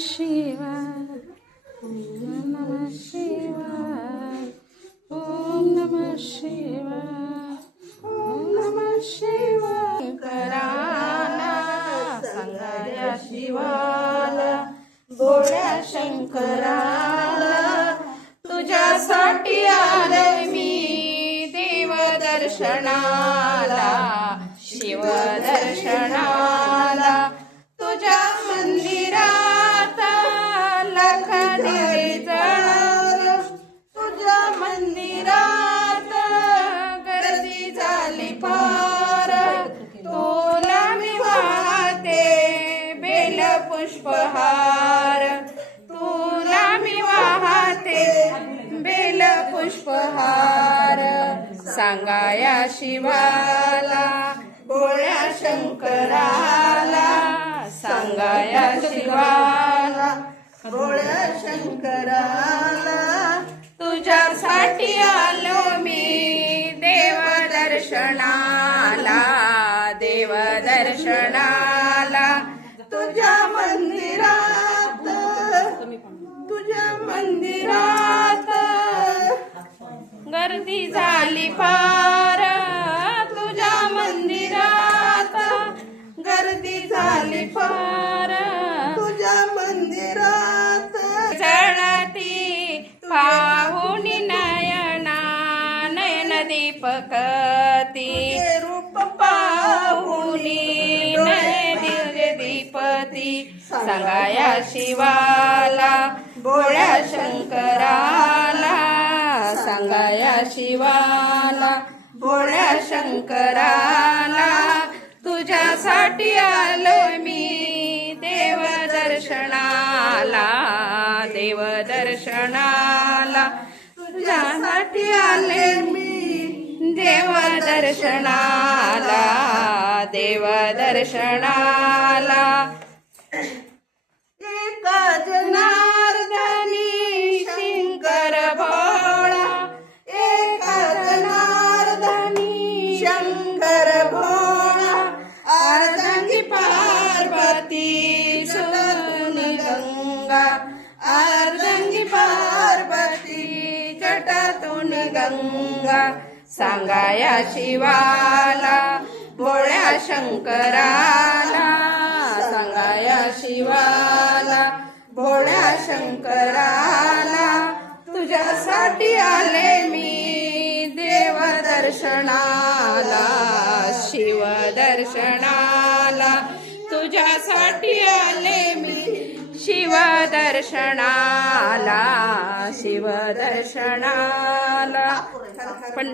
शिवाय ओम नमः शिवाय ओम नमः शिवाय ओम नमः शिवाय शंकराला सांगाया शिवाला गोड्या शंकराला तुझ्यासाठी आले मी देव दर्शनाला शिव दर्शनाला तुझ्या मंदिरात लाख दिवे जळाले तुझ्या मंदिरात गर्दी झाली फार तुला मी वाहते बेल पुष्पहार तुला मी वाहते बेल पुष्पहार सांगाया शिवाला भोळ्या शंकराला सांगाया शिवाला भोळ्या शंकराला तुझ्यासाठी आलो मी देव दर्शनाला देव दर्शनाला तुझ्या मंदिरात गर्दी झाली फार तुझ्या मंदिरात गर्दी झाली फार तुझ्या मंदिरात जळती पाहुन नयना नयन दीपकती रूप पाहुनी नयन दीपती सांगाया शिवाला भोळ्या शंकराला सांगाया शिवाला भोळ्या शंकराला तुझ्यासाठी आलो मी देव दर्शनाला देव दर्शनाला तुझ्यासाठी आले मी देव दर्शनाला देव दर्शनाला एका जनार्दनी शंकर भोळा एका जनार्दनी शंकर भोळा अर्धांगी पार्वती सुनी गंगा अर्धांगी पार्वती जटातून गंगा सांगाया शिवाला भोळ्या शंकराला सांगाया शिवाला भोळ्या शंकराला तुझ्यासाठी आले मी देव दर्शनाला शिव दर्शनाला तुझ्यासाठी आले मी शिव दर्शनाला शिव दर्शनाला पण